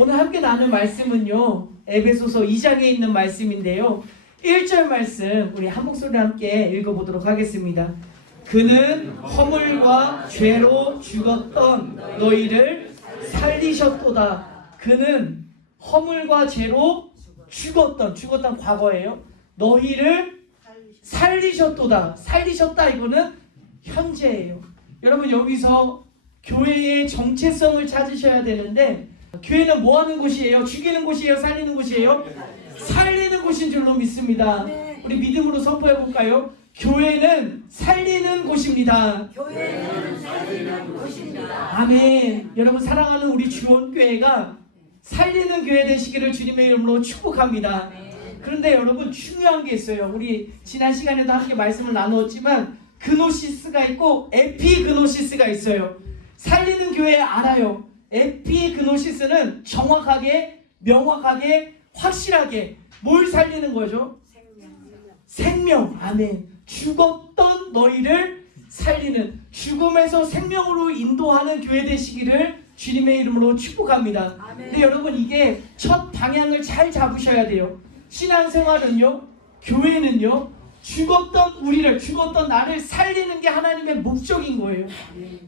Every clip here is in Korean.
오늘 함께 나눌 말씀은요, 에베소서 2장에 있는 말씀인데요. 1절 말씀 우리 한 목소리로 함께 읽어보도록 하겠습니다. 그는 허물과 죄로 죽었던 너희를 살리셨도다. 그는 허물과 죄로 죽었던 과거예요. 너희를 살리셨도다. 살리셨다 이거는 현재예요. 여러분 여기서 교회의 정체성을 찾으셔야 되는데, 교회는 뭐 하는 곳이에요? 죽이는 곳이에요? 살리는 곳이에요? 살리는 곳인 줄로 믿습니다. 우리 믿음으로 선포해 볼까요? 교회는 살리는 곳입니다. 교회는 살리는 곳입니다. 아멘. 여러분 사랑하는 우리 주원교회가 살리는 교회 되시기를 주님의 이름으로 축복합니다. 그런데 여러분 중요한 게 있어요. 우리 지난 시간에도 함께 말씀을 나누었지만 그노시스가 있고 에피그노시스가 있어요. 살리는 교회 알아요. 에피그노시스는 정확하게, 명확하게, 확실하게 뭘 살리는 거죠? 생명. 아멘. 죽었던 너희를 살리는, 죽음에서 생명으로 인도하는 교회 되시기를 주님의 이름으로 축복합니다. 근데 여러분 이게 첫 방향을 잘 잡으셔야 돼요. 신앙생활은요, 교회는요, 죽었던 우리를, 죽었던 나를 살리는 게 하나님의 목적인 거예요.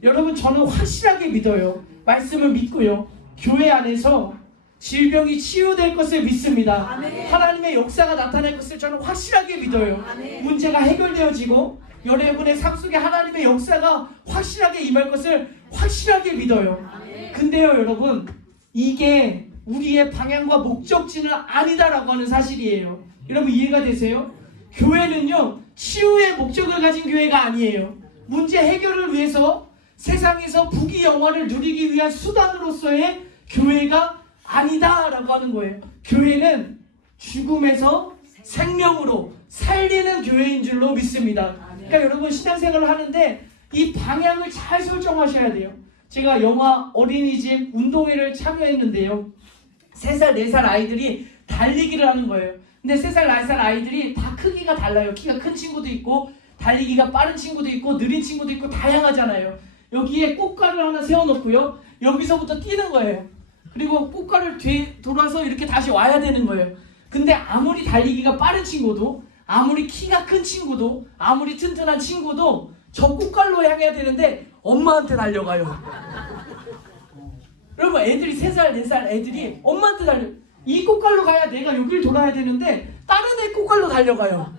여러분 저는 확실하게 믿어요. 말씀을 믿고요, 교회 안에서 질병이 치유될 것을 믿습니다. 하나님의 역사가 나타날 것을 저는 확실하게 믿어요. 문제가 해결되어지고 여러분의 삶 속에 하나님의 역사가 확실하게 임할 것을 확실하게 믿어요. 근데요 여러분, 이게 우리의 방향과 목적지는 아니다라고 하는 사실이에요. 여러분 이해가 되세요? 교회는요 치유의 목적을 가진 교회가 아니에요. 문제 해결을 위해서 세상에서 부귀영화를 누리기 위한 수단으로서의 교회가 아니다라고 하는 거예요. 교회는 죽음에서 생명으로 살리는 교회인 줄로 믿습니다. 그러니까 여러분 신앙생활을 하는데 이 방향을 잘 설정하셔야 돼요. 제가 영화 어린이집 운동회를 참여했는데요, 3살, 4살 아이들이 달리기를 하는 거예요. 근데 3살, 4살 아이들이 다 크기가 달라요. 키가 큰 친구도 있고 달리기가 빠른 친구도 있고 느린 친구도 있고 다양하잖아요. 여기에 꽃가루를 하나 세워놓고요, 여기서부터 뛰는 거예요. 그리고 꽃가루를 돌아서 이렇게 다시 와야 되는 거예요. 근데 아무리 달리기가 빠른 친구도, 아무리 키가 큰 친구도, 아무리 튼튼한 친구도 저 꽃가루로 향해야 되는데 엄마한테 달려가요. 여러분 애들이 3살, 4살 애들이 엄마한테 달려. 이 꽃가루로 가야 내가 여기를 돌아야 되는데 다른 애 꽃가루로 달려가요.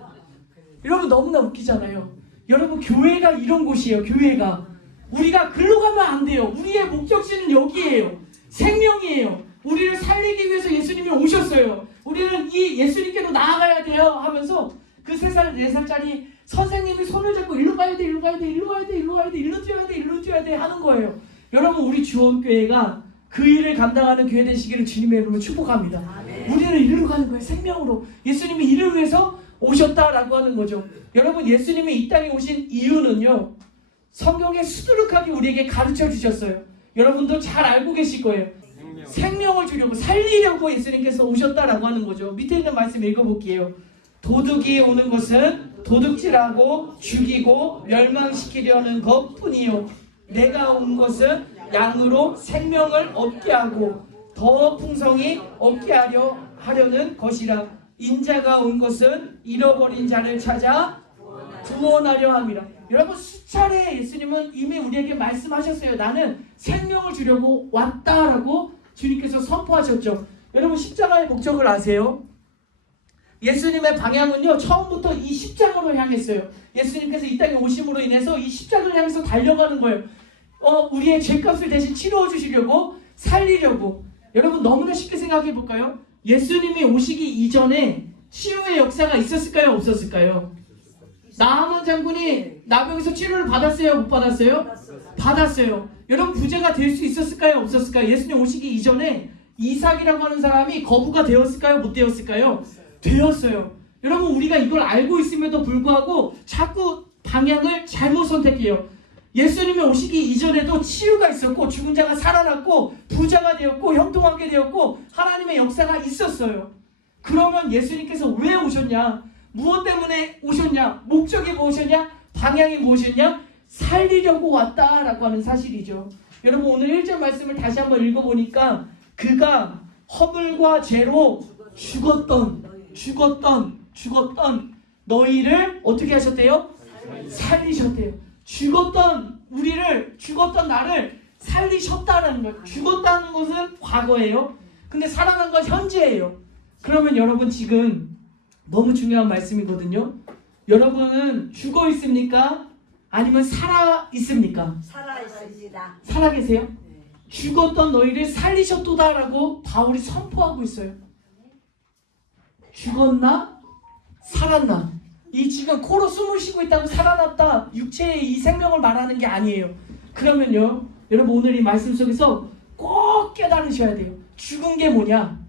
여러분 너무나 웃기잖아요. 여러분 교회가 이런 곳이에요. 교회가 우리가 글로 가면 안 돼요. 우리의 목적지는 여기에요. 생명이에요. 우리를 살리기 위해서 예수님이 오셨어요. 우리는 이 예수님께로 나아가야 돼요 하면서 그 3살, 4살짜리 선생님이 손을 잡고 일로 가야 돼, 일로 가야 돼, 일로 가야 돼, 일로 가야 돼, 일로 뛰어야 돼, 일로 뛰어야 돼 하는 거예요. 여러분 우리 주원교회가 그 일을 감당하는 교회 되시기를 주님의 이름으로 축복합니다. 우리는 이리로 가는 거예요. 생명으로. 예수님이 이를 위해서 오셨다라고 하는 거죠. 여러분 예수님이 이 땅에 오신 이유는요, 성경에 수두룩하게 우리에게 가르쳐 주셨어요. 여러분도 잘 알고 계실 거예요. 생명을 주려고, 살리려고 예수님께서 오셨다라고 하는 거죠. 밑에 있는 말씀 읽어볼게요. 도둑이 오는 것은 도둑질하고 죽이고 멸망시키려는 것뿐이요, 내가 온 것은 양으로 생명을 얻게 하고 더 풍성히 얻게 하려는 것이라. 인자가 온 것은 잃어버린 자를 찾아 구원하려 함이라. 여러분 수차례 예수님은 이미 우리에게 말씀하셨어요. 나는 생명을 주려고 왔다라고 주님께서 선포하셨죠. 여러분 십자가의 목적을 아세요? 예수님의 방향은요 처음부터 이 십자가로 향했어요. 예수님께서 이 땅에 오심으로 인해서 이 십자가를 향해서 달려가는 거예요. 우리의 죄값을 대신 치러워 주시려고, 살리려고. 여러분 너무나 쉽게 생각해 볼까요? 예수님이 오시기 이전에 치유의 역사가 있었을까요? 없었을까요? 나아만 장군이 나병에서 치료를 받았어요? 못 받았어요? 받았어요. 여러분 부자가 될 수 있었을까요? 없었을까요? 예수님 오시기 이전에 이삭이라고 하는 사람이 거부가 되었을까요? 못 되었을까요? 되었어요. 여러분 우리가 이걸 알고 있음에도 불구하고 자꾸 방향을 잘못 선택해요. 예수님이 오시기 이전에도 치유가 있었고, 죽은 자가 살아났고, 부자가 되었고, 형통하게 되었고, 하나님의 역사가 있었어요. 그러면 예수님께서 왜 오셨냐? 무엇 때문에 오셨냐? 목적이 무엇이었냐? 방향이 무엇이었냐? 살리려고 왔다라고 하는 사실이죠. 여러분 오늘 1절 말씀을 다시 한번 읽어보니까 그가 허물과 죄로 죽었던 너희를 어떻게 하셨대요? 살리셨대요. 죽었던 나를 살리셨다는 거예요. 죽었다는 것은 과거예요. 근데 살아난 건 현재예요. 그러면 여러분 지금 너무 중요한 말씀이거든요. 여러분은 죽어 있습니까? 아니면 살아 있습니까? 살아 있습니다. 살아 계세요? 죽었던 너희를 살리셨도다라고 바울이 선포하고 있어요. 죽었나? 살았나? 이 지금 코로 숨을 쉬고 있다고 살아났다, 육체의 이 생명을 말하는 게 아니에요. 그러면요, 여러분 오늘 이 말씀 속에서 꼭 깨달으셔야 돼요. 죽은 게 뭐냐?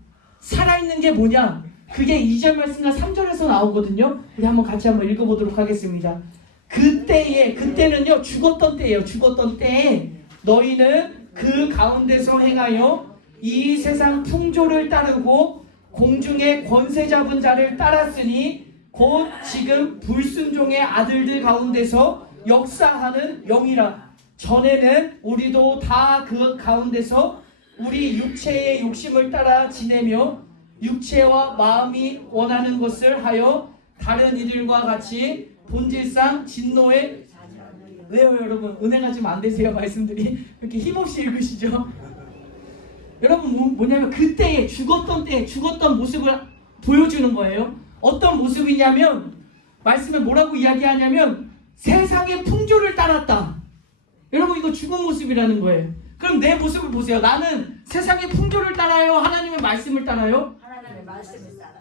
살아있는 게 뭐냐? 그게 2절 말씀과 3절에서 나오거든요. 우리 한번 같이 한번 읽어보도록 하겠습니다. 그때는요, 죽었던 때예요. 죽었던 때에 너희는 그 가운데서 행하여 이 세상 풍조를 따르고 공중의 권세 잡은 자를 따랐으니 곧 지금 불순종의 아들들 가운데서 역사하는 영이라. 전에는 우리도 다 그 가운데서 우리 육체의 욕심을 따라 지내며 육체와 마음이 원하는 것을 하여 다른 이들과 같이 본질상 진노에 왜요 여러분? 은혜가 좀 안 되세요? 말씀들이 이렇게 힘없이 읽으시죠? 여러분 뭐냐면 그때에 죽었던 모습을 보여주는 거예요. 어떤 모습이냐면 말씀에 뭐라고 이야기하냐면 세상의 풍조를 따랐다. 여러분 이거 죽은 모습이라는 거예요. 그럼 내 모습을 보세요. 나는 세상의 풍조를 따라요? 하나님의 말씀을 따라요? 하나님의 말씀을 따라요.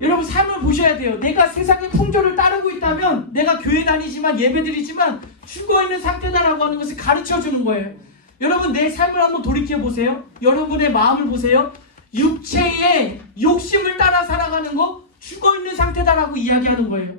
여러분 삶을 보셔야 돼요. 내가 세상의 풍조를 따르고 있다면 내가 교회 다니지만 예배드리지만 죽어있는 상태다라고 하는 것을 가르쳐주는 거예요. 여러분 내 삶을 한번 돌이켜보세요. 여러분의 마음을 보세요. 육체의 욕심을 따라 살아가는 거 죽어있는 상태다라고 이야기하는 거예요.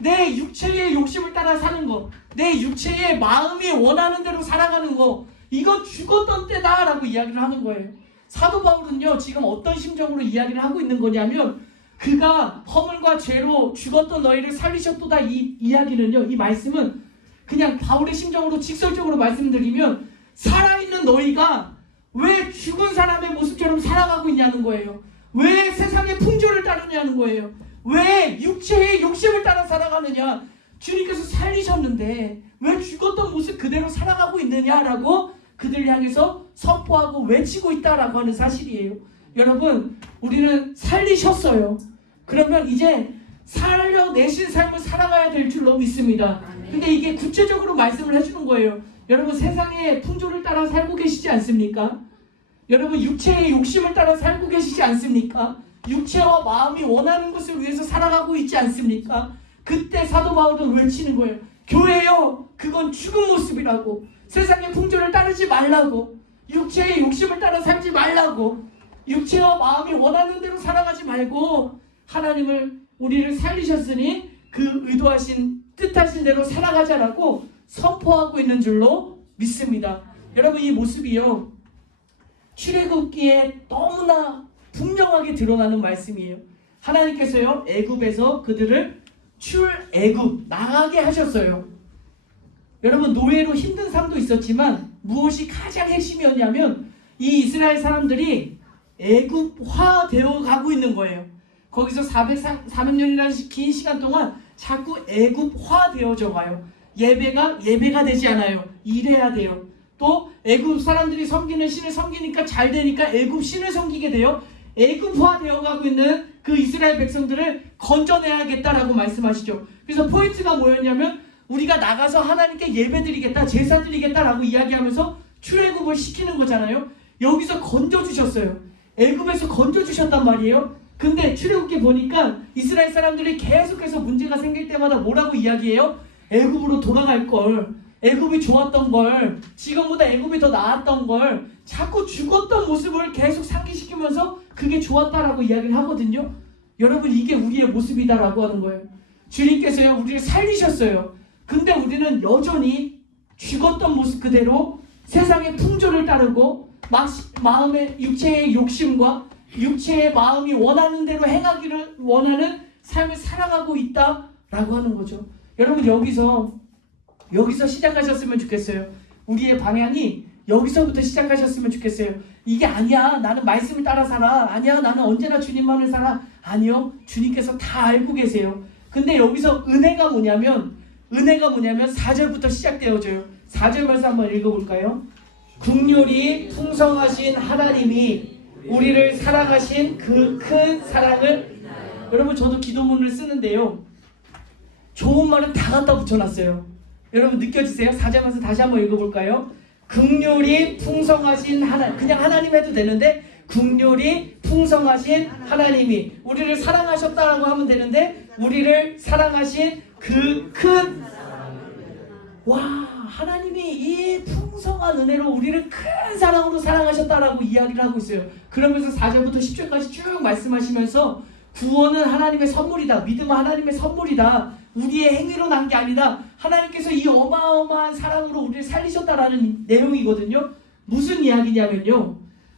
내 육체의 욕심을 따라 사는 거, 내 육체의 마음이 원하는 대로 살아가는 거, 이건 죽었던 때다라고 이야기를 하는 거예요. 사도 바울은요 지금 어떤 심정으로 이야기를 하고 있는 거냐면 그가 허물과 죄로 죽었던 너희를 살리셨도다, 이 이야기는요, 이 말씀은 그냥 바울의 심정으로 직설적으로 말씀드리면 살아있는 너희가 왜 죽은 사람의 모습처럼 살아가고 있냐는 거예요. 왜 세상의 풍조를 따르냐는 거예요. 왜 육체의 욕심을 따라 살아가느냐. 주님께서 살리셨는데 왜 죽었던 모습 그대로 살아가고 있느냐라고 그들을 향해서 선포하고 외치고 있다라고 하는 사실이에요. 여러분 우리는 살리셨어요. 그러면 이제 살려내신 삶을 살아가야 될 줄로 믿습니다. 근데 이게 구체적으로 말씀을 해주는 거예요. 여러분 세상의 풍조를 따라 살고 계시지 않습니까? 여러분 육체의 욕심을 따라 살고 계시지 않습니까? 육체와 마음이 원하는 것을 위해서 살아가고 있지 않습니까? 그때 사도 바울은 외치는 거예요. 교회요, 그건 죽은 모습이라고. 세상의 풍조를 따르지 말라고. 육체의 욕심을 따라 살지 말라고. 육체와 마음이 원하는 대로 살아가지 말고 하나님을 우리를 살리셨으니 그 의도하신 뜻하신 대로 살아가자라고 선포하고 있는 줄로 믿습니다. 여러분 이 모습이요 출애굽기에 너무나 분명하게 드러나는 말씀이에요. 하나님께서요 애굽에서 그들을 출애굽 나가게 하셨어요. 여러분 노예로 힘든 삶도 있었지만 무엇이 가장 핵심이었냐면 이 이스라엘 사람들이 애굽화 되어 가고 있는 거예요. 거기서 400년이라는 긴 시간 동안 자꾸 애굽화 되어져 가요. 예배가 되지 않아요. 일해야 돼요. 또 애굽 사람들이 섬기는 신을 섬기니까 잘 되니까 애굽 신을 섬기게 돼요. 애굽화 되어가고 있는 그 이스라엘 백성들을 건져내야겠다라고 말씀하시죠. 그래서 포인트가 뭐였냐면 우리가 나가서 하나님께 예배드리겠다, 제사드리겠다라고 이야기하면서 출애굽을 시키는 거잖아요. 여기서 건져주셨어요. 애굽에서 건져주셨단 말이에요. 근데 출애굽기 보니까 이스라엘 사람들이 계속해서 문제가 생길 때마다 뭐라고 이야기해요? 애굽으로 돌아갈 걸, 애굽이 좋았던 걸, 지금보다 애굽이 더 나았던 걸 자꾸 죽었던 모습을 계속 상기시키면서 그게 좋았다라고 이야기를 하거든요. 여러분 이게 우리의 모습이다라고 하는 거예요. 주님께서요 우리를 살리셨어요. 근데 우리는 여전히 죽었던 모습 그대로 세상의 풍조를 따르고 마음의 육체의 욕심과 육체의 마음이 원하는 대로 행하기를 원하는 삶을 살아가고 있다라고 하는 거죠. 여러분 여기서 시작하셨으면 좋겠어요. 우리의 방향이 여기서부터 시작하셨으면 좋겠어요. 이게 아니야, 나는 말씀을 따라 살아. 아니야, 나는 언제나 주님만을 살아. 아니요, 주님께서 다 알고 계세요. 근데 여기서 은혜가 뭐냐면 4절부터 시작되어져요. 4절 말씀 한번 읽어볼까요? 긍휼이 풍성하신 하나님이 우리를 사랑하신 그 큰 사랑을, 여러분 저도 기도문을 쓰는데요, 좋은 말은 다 갖다 붙여놨어요. 여러분 느껴지세요? 4절 말씀 다시 한번 읽어볼까요? 긍휼이 풍성하신 하나님, 그냥 하나님 해도 되는데 긍휼이 풍성하신 하나님이 우리를 사랑하셨다라고 하면 되는데, 우리를 사랑하신 그 큰, 와, 하나님이 이 풍성한 은혜로 우리를 큰 사랑으로 사랑하셨다라고 이야기를 하고 있어요. 그러면서 4절부터 10절까지 쭉 말씀하시면서 구원은 하나님의 선물이다, 믿음은 하나님의 선물이다, 우리의 행위로 난 게 아니다, 하나님께서 이 어마어마한 사랑으로 우리를 살리셨다라는 내용이거든요. 무슨 이야기냐면요,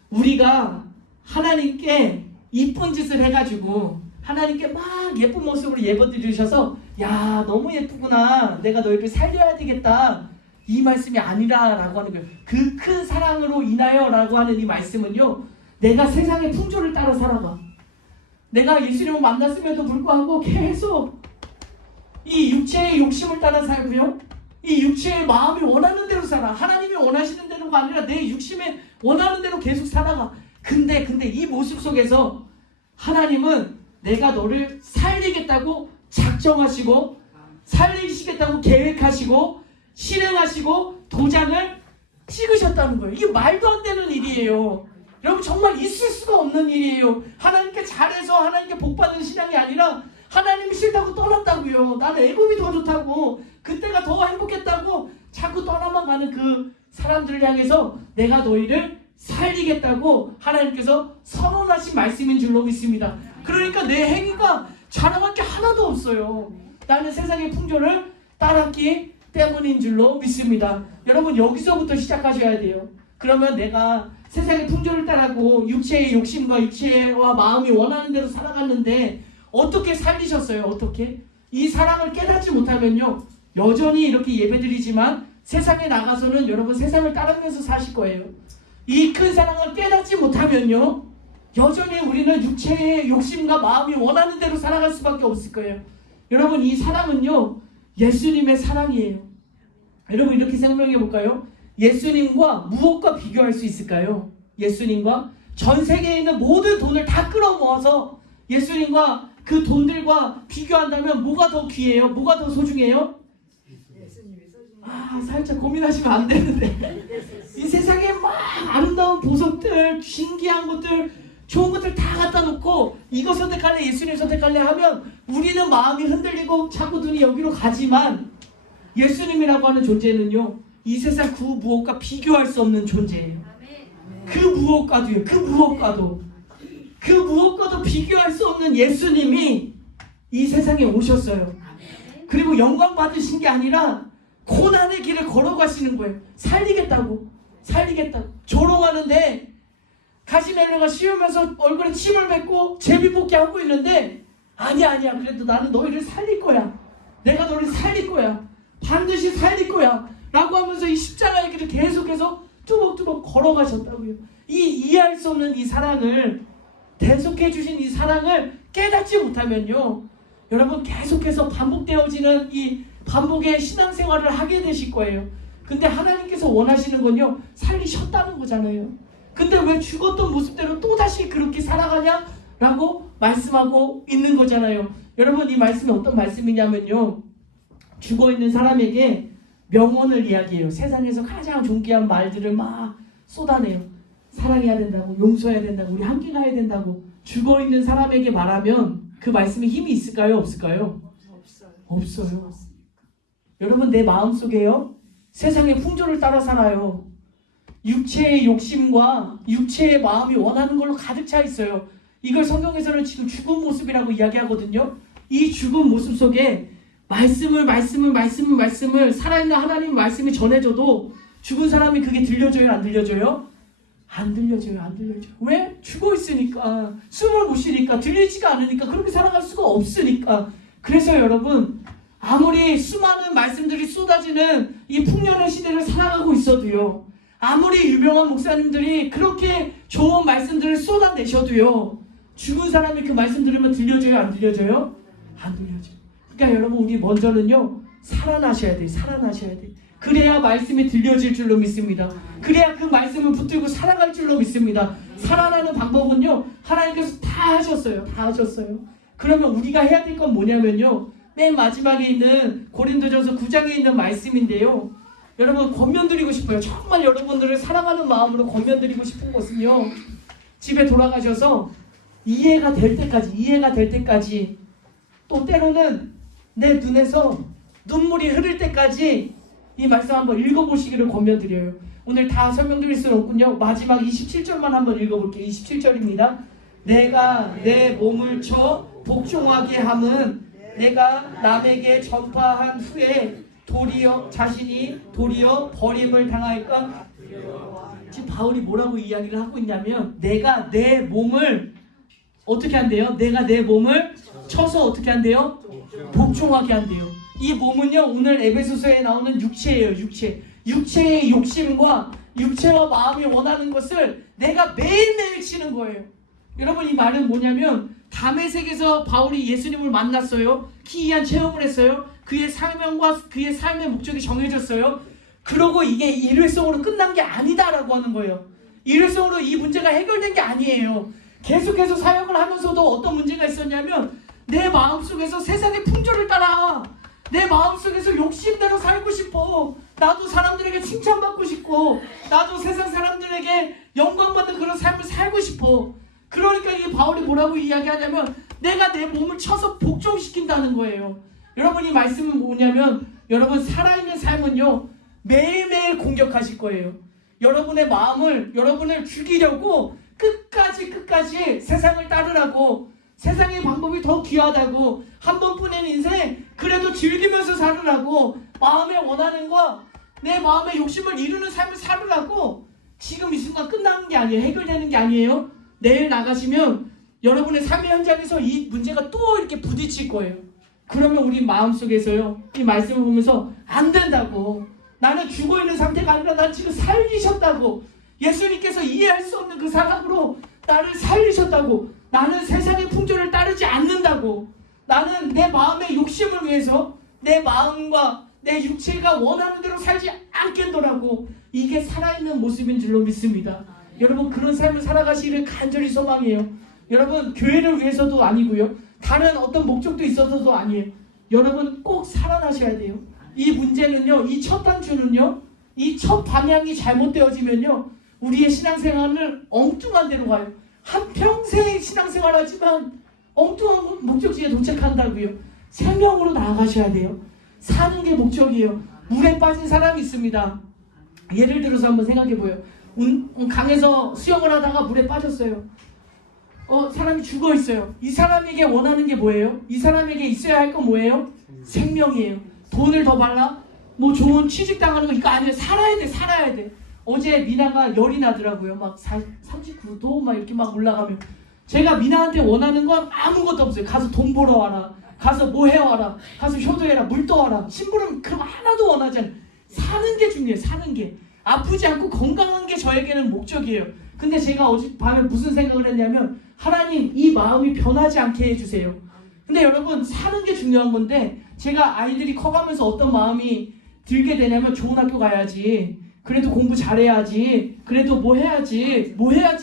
우리가 하나님께 이쁜 짓을 해가지고 하나님께 막 예쁜 모습으로 예뻐드리셔서 야, 너무 예쁘구나, 내가 너희를 살려야 되겠다, 이 말씀이 아니라라고 하는 거예요. 그 큰 사랑으로 인하여 라고 하는 이 말씀은요, 내가 세상의 풍조를 따라 살아가, 내가 예수님을 만났음에도 불구하고 계속 이 육체의 욕심을 따라 살고요, 이 육체의 마음이 원하는 대로 살아. 하나님이 원하시는 대로가 아니라 내 육심에 원하는 대로 계속 살아가. 근데 이 모습 속에서 하나님은 내가 너를 살리겠다고 작정하시고, 살리시겠다고 계획하시고, 실행하시고, 도장을 찍으셨다는 거예요. 이게 말도 안 되는 일이에요. 여러분 정말 있을 수가 없는 일이에요. 하나님께 잘해서 하나님께 복받는 신앙이 아니라 하나님이 싫다고 떠났다고요. 나는 애굽이 더 좋다고, 그때가 더 행복했다고 자꾸 떠나만 가는 그 사람들을 향해서 내가 너희를 살리겠다고 하나님께서 선언하신 말씀인 줄로 믿습니다. 그러니까 내 행위가 자랑할 게 하나도 없어요. 나는 세상의 풍조를 따랐기 때문인 줄로 믿습니다. 여러분 여기서부터 시작하셔야 돼요. 그러면 내가 세상의 풍조를 따라고 육체의 욕심과 육체와 마음이 원하는 대로 살아갔는데 어떻게 살리셨어요? 어떻게? 이 사랑을 깨닫지 못하면요, 여전히 이렇게 예배드리지만 세상에 나가서는 여러분 세상을 따르면서 사실 거예요. 이 큰 사랑을 깨닫지 못하면요, 여전히 우리는 육체의 욕심과 마음이 원하는 대로 살아갈 수밖에 없을 거예요. 여러분 이 사랑은요, 예수님의 사랑이에요. 여러분 이렇게 생각해 볼까요? 예수님과 무엇과 비교할 수 있을까요? 예수님과 전 세계에 있는 모든 돈을 다 끌어모아서 예수님과 그 돈들과 비교한다면 뭐가 더 귀해요? 뭐가 더 소중해요? 아, 살짝 고민하시면 안 되는데 이 세상에 막 아름다운 보석들, 신기한 것들, 좋은 것들 다 갖다 놓고 이거 선택할래, 예수님 선택할래 하면 우리는 마음이 흔들리고 자꾸 눈이 여기로 가지만, 예수님이라고 하는 존재는요, 이 세상 그 무엇과 비교할 수 없는 존재예요. 그 무엇과도요, 그 무엇과도 비교할 수 없는 예수님이 이 세상에 오셨어요. 그리고 영광 받으신 게 아니라 고난의 길을 걸어가시는 거예요. 살리겠다고. 조롱하는데 가시멜로가 씌우면서 얼굴에 침을 뱉고 제비뽑기 하고 있는데, 아니야, 그래도 나는 너희를 살릴 거야. 내가 너를 살릴 거야. 반드시 살릴 거야. 라고 하면서 이 십자가의 길을 계속해서 뚜벅뚜벅 걸어가셨다고요. 이 이해할 수 없는 이 사랑을, 대속해 주신 이 사랑을 깨닫지 못하면요, 여러분 계속해서 반복되어지는 이 반복의 신앙생활을 하게 되실 거예요. 근데 하나님께서 원하시는 건요, 살리셨다는 거잖아요. 근데 왜 죽었던 모습대로 또다시 그렇게 살아가냐? 라고 말씀하고 있는 거잖아요. 여러분 이 말씀이 어떤 말씀이냐면요, 죽어있는 사람에게 명언을 이야기해요. 세상에서 가장 존귀한 말들을 막 쏟아내요. 사랑해야 된다고, 용서해야 된다고, 우리 함께 가야 된다고. 죽어있는 사람에게 말하면 그 말씀에 힘이 있을까요? 없을까요? 없어요. 여러분 내 마음속에요, 세상의 풍조를 따라 살아요. 육체의 욕심과 육체의 마음이 원하는 걸로 가득 차 있어요. 이걸 성경에서는 지금 죽은 모습이라고 이야기하거든요. 이 죽은 모습 속에 말씀을 살아있는 하나님 말씀이 전해져도 죽은 사람이 그게 들려줘요, 안 들려줘요? 안 들려줘요. 왜? 죽어 있으니까, 숨을 못 쉬니까, 들리지가 않으니까, 그렇게 살아갈 수가 없으니까. 그래서 여러분, 아무리 수많은 말씀들이 쏟아지는 이 풍년의 시대를 살아가고 있어도요, 아무리 유명한 목사님들이 그렇게 좋은 말씀들을 쏟아내셔도요, 죽은 사람이 그 말씀 들으면 들려져요, 안 들려져요? 안 들려져요. 그러니까 여러분, 우리 먼저는요, 살아나셔야 돼요. 살아나셔야 돼요. 그래야 말씀이 들려질 줄로 믿습니다. 그래야 그 말씀을 붙들고 살아갈 줄로 믿습니다. 살아나는 방법은요, 하나님께서 다 하셨어요. 다 하셨어요. 그러면 우리가 해야 될 건 뭐냐면요, 맨 마지막에 있는 고린도전서 9장에 있는 말씀인데요, 여러분 권면드리고 싶어요. 정말 여러분들을 사랑하는 마음으로 권면드리고 싶은 것은요, 집에 돌아가셔서 이해가 될 때까지, 또 때로는 내 눈에서 눈물이 흐를 때까지 이 말씀 한번 읽어보시기를 권면드려요. 오늘 다 설명드릴 수는 없군요. 마지막 27절만 한번 읽어볼게요. 27절입니다. 내가 내 몸을 쳐 복종하게 함은 내가 남에게 전파한 후에 자신이 도리어 버림을 당할까? 지금 바울이 뭐라고 이야기를 하고 있냐면, 내가 내 몸을 어떻게 한대요? 내가 내 몸을 쳐서 어떻게 한대요? 복종하게 한대요. 이 몸은요, 오늘 에베소서에 나오는 육체예요. 육체의 욕심과 육체와 마음이 원하는 것을 내가 매일매일 치는 거예요. 여러분, 이 말은 뭐냐면, 다메섹에서 바울이 예수님을 만났어요. 기이한 체험을 했어요. 그의 사명과 그의 삶의 목적이 정해졌어요. 그러고 이게 일회성으로 끝난 게 아니다라고 하는 거예요. 일회성으로 이 문제가 해결된 게 아니에요. 계속해서 사역을 하면서도 어떤 문제가 있었냐면, 내 마음속에서 세상의 풍조를 따라, 내 마음속에서 욕심대로 살고 싶어. 나도 사람들에게 칭찬받고 싶고, 나도 세상 사람들에게 영광받는 그런 삶을 살고 싶어. 그러니까 이 바울이 뭐라고 이야기하냐면, 내가 내 몸을 쳐서 복종시킨다는 거예요. 여러분, 이 말씀은 뭐냐면, 여러분 살아있는 삶은요, 매일매일 공격하실 거예요. 여러분의 마음을, 여러분을 죽이려고 끝까지 세상을 따르라고, 세상의 방법이 더 귀하다고, 한 번뿐인 인생 그래도 즐기면서 살으라고, 마음에 원하는 거, 내 마음의 욕심을 이루는 삶을 살으라고, 지금 이 순간 끝나는 게 아니에요. 해결되는 게 아니에요. 내일 나가시면 여러분의 삶의 현장에서 이 문제가 또 이렇게 부딪힐 거예요. 그러면 우리 마음속에서요, 이 말씀을 보면서 안 된다고, 나는 죽어있는 상태가 아니라 난 지금 살리셨다고, 예수님께서 이해할 수 없는 그 사랑으로 나를 살리셨다고, 나는 세상의 풍조를 따르지 않는다고, 나는 내 마음의 욕심을 위해서 내 마음과 내 육체가 원하는 대로 살지 않겠노라고, 이게 살아있는 모습인 줄로 믿습니다. 여러분, 그런 삶을 살아가시기를 간절히 소망해요. 여러분, 교회를 위해서도 아니고요, 다른 어떤 목적도 있어서도 아니에요. 여러분 꼭 살아나셔야 돼요. 이 문제는요, 이 첫 단추는요, 이 첫 방향이 잘못되어지면요, 우리의 신앙생활을 엉뚱한 데로 가요. 한평생 신앙생활하지만 엉뚱한 목적지에 도착한다고요. 생명으로 나아가셔야 돼요. 사는 게 목적이에요. 물에 빠진 사람이 있습니다. 예를 들어서 한번 생각해보요. 강에서 수영을 하다가 물에 빠졌어요. 사람이 죽어 있어요. 이 사람에게 원하는 게 뭐예요? 이 사람에게 있어야 할 건 뭐예요? 생명이에요. 돈을 더 벌라? 뭐 좋은 취직 당하는 거 이거 아니에요. 살아야 돼. 어제 미나가 열이 나더라고요. 막 39도 막 이렇게 막 올라가면, 제가 미나한테 원하는 건 아무것도 없어요. 가서 돈 벌어 와라, 가서 뭐 해와라, 가서 효도해라, 물 떠와라, 심부름 그런 거 하나도 원하지 않아요. 사는 게 중요해요. 사는 게. 아프지 않고 건강한 게 저에게는 목적이에요. 근데 제가 어젯밤에 무슨 생각을 했냐면, 하나님, 이 마음이 변하지 않게 해주세요. 근데 여러분, 사는 게 중요한 건데, 제가 아이들이 커가면서 어떤 마음이 들게 되냐면, 좋은 학교 가야지, 그래도 공부 잘해야지, 그래도 뭐 해야지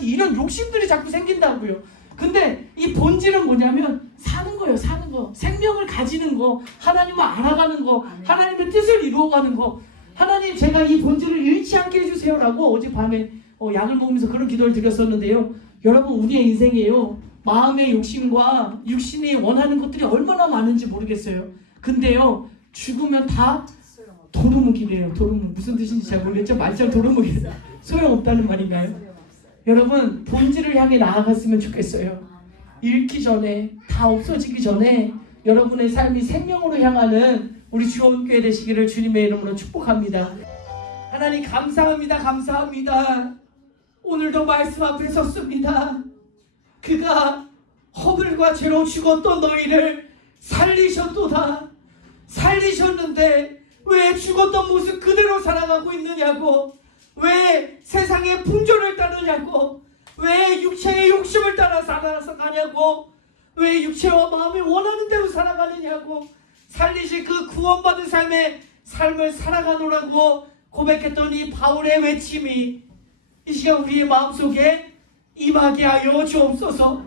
이런 욕심들이 자꾸 생긴다고요. 근데 이 본질은 뭐냐면 사는 거예요. 사는 거, 생명을 가지는 거, 하나님을 알아가는 거, 하나님의 뜻을 이루어가는 거. 하나님, 제가 이 본질을 잃지 않게 해주세요라고 어젯밤에 약을 먹으면서 그런 기도를 드렸었는데요. 여러분, 우리의 인생이에요, 마음의 욕심과 육신이 원하는 것들이 얼마나 많은지 모르겠어요. 근데요, 죽으면 다 도루묵이래요. 도루묵. 무슨 뜻인지 잘 모르겠죠? 말처럼 도루묵이 소용없다는 말인가요? 여러분, 본질을 향해 나아갔으면 좋겠어요. 잃기 전에, 다 없어지기 전에 여러분의 삶이 생명으로 향하는 우리 주원교회 되시기를 주님의 이름으로 축복합니다. 하나님, 감사합니다. 오늘도 말씀 앞에 섰습니다. 그가 허물과 죄로 죽었던 너희를 살리셨도다. 살리셨는데 왜 죽었던 모습 그대로 살아가고 있느냐고. 왜 세상의 풍조를 따르냐고, 왜 육체의 욕심을 따라 살아가냐고, 왜 육체와 마음이 원하는 대로 살아가느냐고, 살리실 그 구원받은 삶을 살아가노라고 고백했더니 바울의 외침이 이 시간 우리의 마음속에 임하게 하여 주옵소서.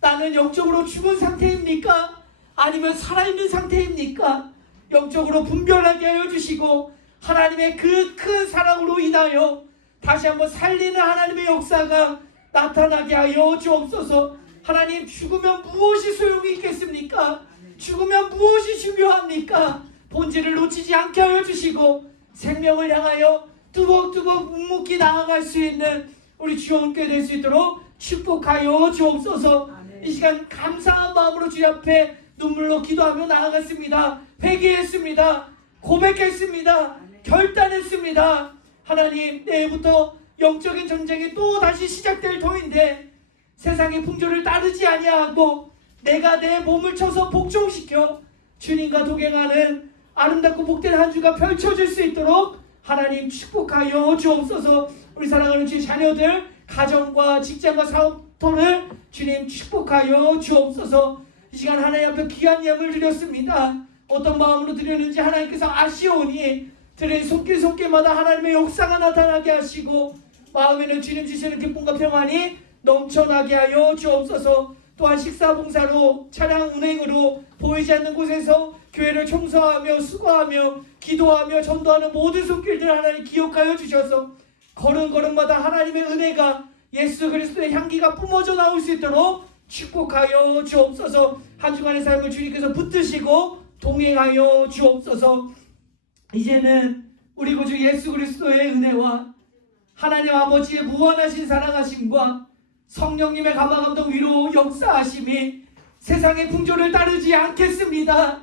나는 영적으로 죽은 상태입니까? 아니면 살아있는 상태입니까? 영적으로 분별하게 하여 주시고 하나님의 그 큰 사랑으로 인하여 다시 한번 살리는 하나님의 역사가 나타나게 하여 주옵소서. 하나님, 죽으면 무엇이 소용이 있겠습니까? 죽으면 무엇이 중요합니까? 본질을 놓치지 않게 하여 주시고 생명을 향하여 뚜벅뚜벅 묵묵히 나아갈 수 있는 우리 주원교회 될 수 있도록 축복하여 주옵소서. 이 시간 감사한 마음으로 주님 앞에 눈물로 기도하며 나아갔습니다. 회개했습니다. 고백했습니다. 결단했습니다. 하나님, 내일부터 영적인 전쟁이 또 다시 시작될 터인데 세상의 풍조를 따르지 아니하고 내가 내 몸을 쳐서 복종시켜 주님과 동행하는 아름답고 복된 한 주가 펼쳐질 수 있도록 하나님 축복하여 주옵소서. 우리 사랑하는 주의 자녀들 가정과 직장과 사업터를 주님 축복하여 주옵소서. 이 시간 하나님 앞에 귀한 예물 드렸습니다. 어떤 마음으로 드렸는지 하나님께서 아시오니 드린 손길손길마다 하나님의 역사가 나타나게 하시고 마음에는 주님 주시는 기쁨과 평안이 넘쳐나게 하여 주옵소서. 또한 식사봉사로 차량 운행으로 보이지 않는 곳에서 교회를 청소하며 수고하며 기도하며 전도하는 모든 손길들 하나님 기억하여 주셔서 걸음걸음마다 하나님의 은혜가 예수 그리스도의 향기가 뿜어져 나올 수 있도록 축복하여 주옵소서. 한 주간의 삶을 주님께서 붙드시고 동행하여 주옵소서. 이제는 우리 구주 예수 그리스도의 은혜와 하나님 아버지의 무한하신 사랑하심과 성령님의 감화감동 위로 역사하심이 세상의 풍조를 따르지 않겠습니다.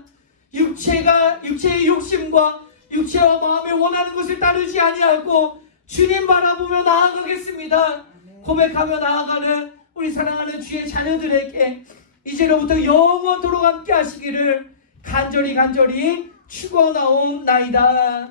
육체의 욕심과 육체와 마음에 원하는 것을 따르지 아니하고 주님 바라보며 나아가겠습니다. 고백하며 나아가는 우리 사랑하는 주의 자녀들에게 이제로부터 영원토록 함께 하시기를 간절히 축원하옵나이다.